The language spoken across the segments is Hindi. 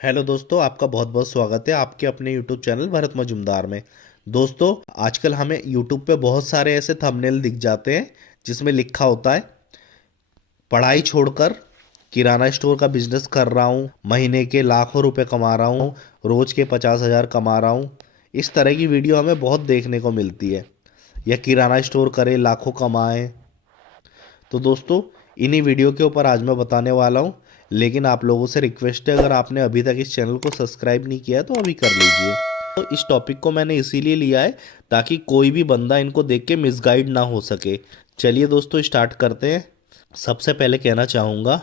हेलो दोस्तों, आपका बहुत बहुत स्वागत है आपके अपने यूट्यूब चैनल भरत मजुमदार में। दोस्तों, आजकल हमें यूट्यूब पे बहुत सारे ऐसे थंबनेल दिख जाते हैं जिसमें लिखा होता है पढ़ाई छोड़कर किराना स्टोर का बिजनेस कर रहा हूँ, महीने के लाखों रुपए कमा रहा हूँ, रोज के 50,000 कमा रहा हूँ। इस तरह की वीडियो हमें बहुत देखने को मिलती है। या किराना स्टोर करे लाखों कमाए। तो दोस्तों, इन्हीं वीडियो के ऊपर आज मैं बताने वाला हूँ। लेकिन आप लोगों से रिक्वेस्ट है, अगर आपने अभी तक इस चैनल को सब्सक्राइब नहीं किया है तो अभी कर लीजिए। तो इस टॉपिक को मैंने इसीलिए लिया है ताकि कोई भी बंदा इनको देख के मिसगाइड ना हो सके। चलिए दोस्तों, स्टार्ट करते हैं। सबसे पहले कहना चाहूँगा,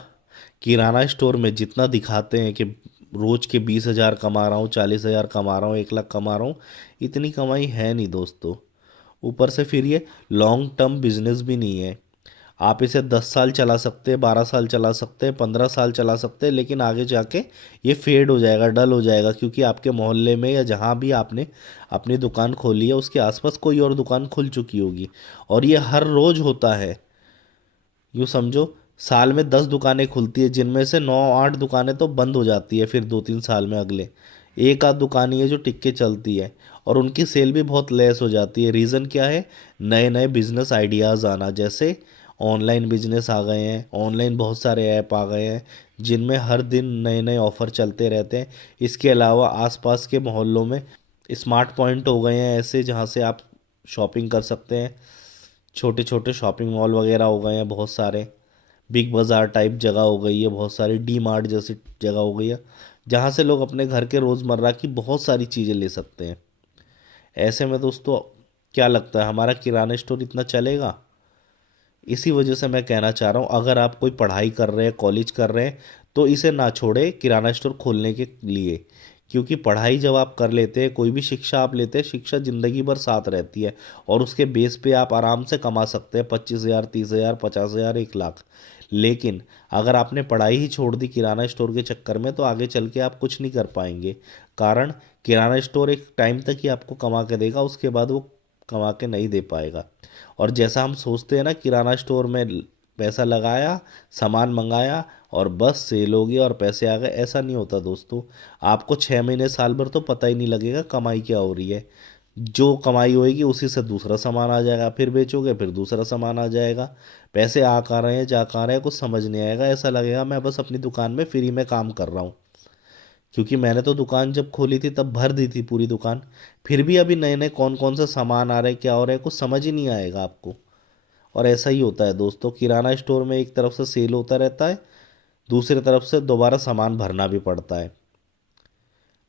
किराना स्टोर में जितना दिखाते हैं कि रोज के 20,000 कमा रहा हूँ, 40,000 कमा रहा हूँ, 1 लाख कमा रहा हूँ, इतनी कमाई है नहीं दोस्तों। ऊपर से फिर ये लॉन्ग टर्म बिजनेस भी नहीं है। आप इसे 10 साल चला सकते हैं, 12 साल चला सकते हैं, 15 साल चला सकते हैं, लेकिन आगे जाके ये फेड हो जाएगा, डल हो जाएगा, क्योंकि आपके मोहल्ले में या जहाँ भी आपने अपनी दुकान खोली है उसके आसपास कोई और दुकान खुल चुकी होगी। और ये हर रोज़ होता है। यूँ समझो, साल में 10 दुकानें खुलती है, जिनमें से 9 8 दुकानें तो बंद हो जाती है फिर 2 3 साल में। अगले एक आध दुकान ही है जो टिक के चलती है, और उनकी सेल भी बहुत लेस हो जाती है। रीज़न क्या है? नए नए बिजनेस आइडियाज़ आना। जैसे ऑनलाइन बिजनेस आ गए हैं, ऑनलाइन बहुत सारे ऐप आ गए हैं जिनमें हर दिन नए नए ऑफ़र चलते रहते हैं। इसके अलावा आसपास के मोहल्लों में स्मार्ट पॉइंट हो गए हैं ऐसे, जहाँ से आप शॉपिंग कर सकते हैं। छोटे छोटे शॉपिंग मॉल वगैरह हो गए हैं बहुत सारे। बिग बाज़ार टाइप जगह हो गई है बहुत सारी, डी मार्ट जैसी जगह हो गई है जहाँ से लोग अपने घर के रोज़मर्रा की बहुत सारी चीज़ें ले सकते हैं। ऐसे में दोस्तों, क्या लगता है हमारा किराना स्टोर इतना चलेगा? इसी वजह से मैं कहना चाह रहा हूँ, अगर आप कोई पढ़ाई कर रहे हैं, कॉलेज कर रहे हैं, तो इसे ना छोड़े किराना स्टोर खोलने के लिए। क्योंकि पढ़ाई जब आप कर लेते हैं, कोई भी शिक्षा आप लेते हैं, शिक्षा ज़िंदगी भर साथ रहती है। और उसके बेस पे आप आराम से कमा सकते हैं 25,000, 30,000, 50,000, 1 लाख। लेकिन अगर आपने पढ़ाई ही छोड़ दी किराना स्टोर के चक्कर में, तो आगे चल के आप कुछ नहीं कर पाएंगे। कारण, किराना स्टोर एक टाइम तक ही आपको कमा के देगा, उसके बाद वो कमा के नहीं दे पाएगा। और जैसा हम सोचते हैं ना, किराना स्टोर में पैसा लगाया, सामान मंगाया और बस सेल हो गया और पैसे आ गए, ऐसा नहीं होता दोस्तों। आपको 6 महीने साल भर तो पता ही नहीं लगेगा कमाई क्या हो रही है। जो कमाई होएगी उसी से दूसरा सामान आ जाएगा, फिर बेचोगे फिर दूसरा सामान आ जाएगा। पैसे आ कहाँ रहे हैं जा कहाँ रहे हैं कुछ समझ नहीं आएगा। ऐसा लगेगा मैं बस अपनी दुकान में फ्री में काम कर रहा हूँ। क्योंकि मैंने तो दुकान जब खोली थी तब भर दी थी पूरी दुकान। फिर भी अभी नए नए कौन कौन सा सामान आ रहा है, क्या हो रहा है, कुछ समझ ही नहीं आएगा आपको। और ऐसा ही होता है दोस्तों, किराना स्टोर में एक तरफ से सेल होता रहता है, दूसरी तरफ से दोबारा सामान भरना भी पड़ता है।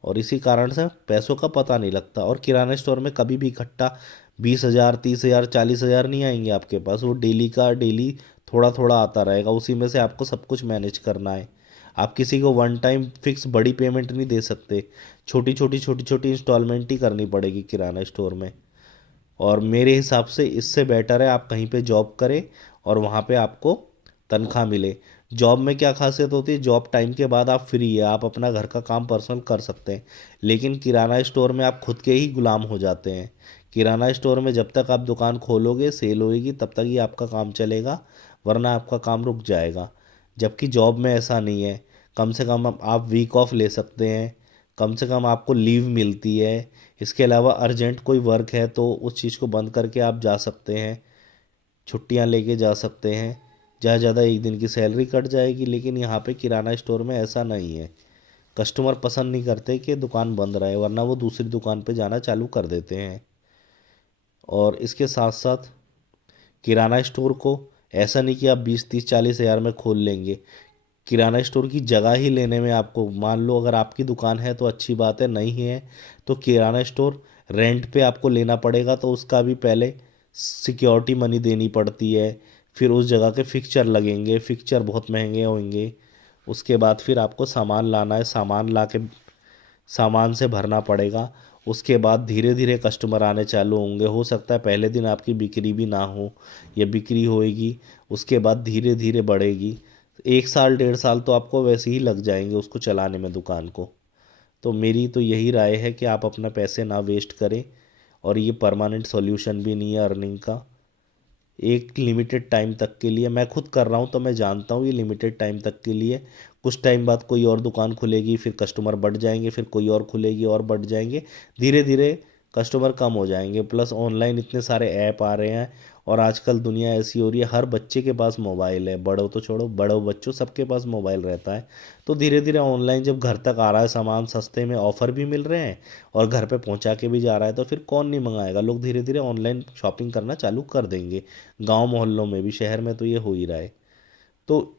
और इसी कारण से पैसों का पता नहीं लगता। और किराना स्टोर में कभी भी इकट्ठा 20,000, 30,000, 40,000 नहीं आएंगे आपके पास। वो डेली का डेली थोड़ा थोड़ा आता रहेगा, उसी में से आपको सब कुछ मैनेज करना है। आप किसी को वन टाइम फिक्स बड़ी पेमेंट नहीं दे सकते। छोटी छोटी इंस्टॉलमेंट ही करनी पड़ेगी किराना स्टोर में। और मेरे हिसाब से इससे बेटर है आप कहीं पे जॉब करें और वहाँ पे आपको तनख्वाह मिले। जॉब में क्या खासियत होती है? जॉब टाइम के बाद आप फ्री है, आप अपना घर का काम पर्सनल कर सकते हैं। लेकिन किराना स्टोर में आप खुद के ही गुलाम हो जाते हैं। किराना स्टोर में जब तक आप दुकान खोलोगे, सेल होएगी, तब तक ही आपका काम चलेगा, वरना आपका काम रुक जाएगा। जबकि जॉब में ऐसा नहीं है। कम से कम आप वीक ऑफ ले सकते हैं, कम से कम आपको लीव मिलती है। इसके अलावा अर्जेंट कोई वर्क है तो उस चीज़ को बंद करके आप जा सकते हैं, छुट्टियां लेके जा सकते हैं। ज़्यादा ज़्यादा एक दिन की सैलरी कट जाएगी। लेकिन यहाँ पे किराना स्टोर में ऐसा नहीं है। कस्टमर पसंद नहीं करते कि दुकान बंद रहे, वरना वो दूसरी दुकान पे जाना चालू कर देते हैं। और इसके साथ साथ किराना स्टोर को ऐसा नहीं कि आप 20 30 40 हज़ार में खोल लेंगे। किराना स्टोर की जगह ही लेने में आपको, मान लो अगर आपकी दुकान है तो अच्छी बात है, नहीं है तो किराना स्टोर रेंट पे आपको लेना पड़ेगा। तो उसका भी पहले सिक्योरिटी मनी देनी पड़ती है। फिर उस जगह के फिक्चर लगेंगे, फिक्चर बहुत महंगे होंगे। उसके बाद फिर आपको सामान लाना है, सामान ला के सामान से भरना पड़ेगा। उसके बाद धीरे धीरे कस्टमर आने चालू होंगे। हो सकता है पहले दिन आपकी बिक्री भी ना हो, या बिक्री होएगी, उसके बाद धीरे धीरे बढ़ेगी। 1 साल 1.5 साल तो आपको वैसे ही लग जाएंगे उसको चलाने में, दुकान को। तो मेरी तो यही राय है कि आप अपना पैसे ना वेस्ट करें। और ये परमानेंट सॉल्यूशन भी नहीं है अर्निंग का। एक लिमिटेड टाइम तक के लिए, मैं खुद कर रहा हूँ तो मैं जानता हूँ, ये लिमिटेड टाइम तक के लिए। कुछ टाइम बाद कोई और दुकान खुलेगी, फिर कस्टमर बढ़ जाएंगे, फिर कोई और खुलेगी और बढ़ जाएंगे, धीरे धीरे कस्टमर कम हो जाएंगे। प्लस ऑनलाइन इतने सारे ऐप आ रहे हैं और आजकल दुनिया ऐसी हो रही है, हर बच्चे के पास मोबाइल है, बड़ों तो छोड़ो, बड़ों बच्चों सबके पास मोबाइल रहता है। तो धीरे धीरे ऑनलाइन जब घर तक आ रहा है सामान, सस्ते में ऑफ़र भी मिल रहे हैं और घर पे पहुंचा के भी जा रहा है, तो फिर कौन नहीं मंगाएगा। लोग धीरे धीरे ऑनलाइन शॉपिंग करना चालू कर देंगे, गांव मोहल्लों में भी, शहर में तो ये हो ही रहा है। तो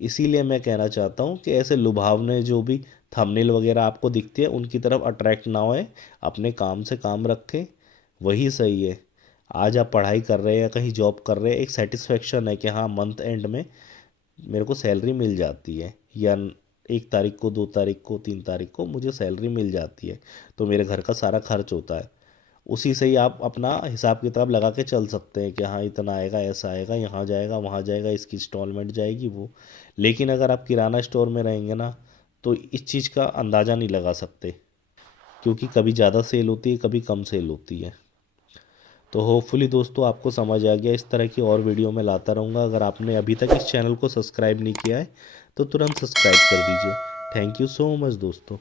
इसीलिए मैं कहना चाहता हूँ कि ऐसे लुभावने जो भी थंबनेल वगैरह आपको दिखती है उनकी तरफ अट्रैक्ट ना होए, अपने काम से काम रखें, वही सही है। आज आप पढ़ाई कर रहे हैं या कहीं जॉब कर रहे हैं, एक सेटिस्फेक्शन है कि हाँ मंथ एंड में मेरे को सैलरी मिल जाती है, या 1 तारीख को, 2 तारीख को, 3 तारीख को मुझे सैलरी मिल जाती है, तो मेरे घर का सारा खर्च होता है। उसी से ही आप अपना हिसाब किताब लगा के चल सकते हैं कि हाँ इतना आएगा, ऐसा आएगा, यहाँ जाएगा, वहाँ जाएगा, इसकी इंस्टॉलमेंट जाएगी वो। लेकिन अगर आप किराना स्टोर में रहेंगे ना, तो इस चीज़ का अंदाज़ा नहीं लगा सकते, क्योंकि कभी ज़्यादा सेल होती है, कभी कम सेल होती है। तो होपफुली दोस्तों आपको समझ आ गया। इस तरह की और वीडियो मैं लाता रहूँगा। अगर आपने अभी तक इस चैनल को सब्सक्राइब नहीं किया है तो तुरंत सब्सक्राइब कर दीजिए। थैंक यू सो मच दोस्तों।